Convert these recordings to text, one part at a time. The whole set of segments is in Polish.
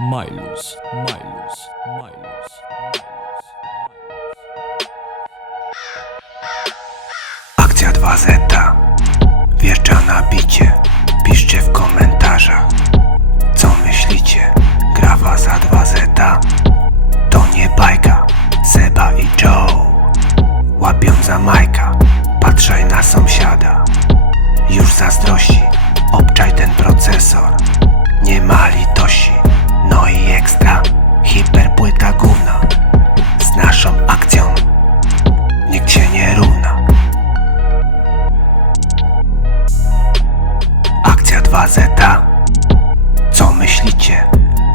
Majlus, Majlus, Majlus. Akcja 2Z Wjeżdża na bicie. Piszcie w komentarzach Co myślicie? Grawa za 2Z To nie bajka. Seba i Joe Łapią za Majka. Patrzaj na sąsiada. Już zazdrości. Obczaj ten procesor. Nie ma litości Akcja 2Z Co myślicie?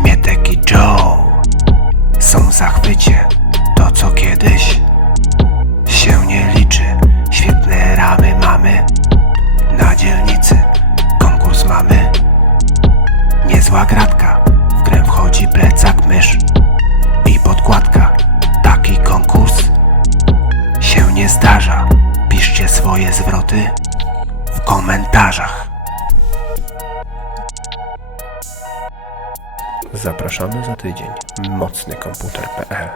Mietek i Joe? Są w zachwycie. To co kiedyś Się nie liczy. Świetne ramy mamy. Na dzielnicy Konkurs mamy. Niezła gratka. W grę wchodzi plecak mysz I podkładka. Taki konkurs Się nie zdarza. Piszcie swoje zwroty w komentarzach. Zapraszamy za tydzień. Mocnykomputer.pl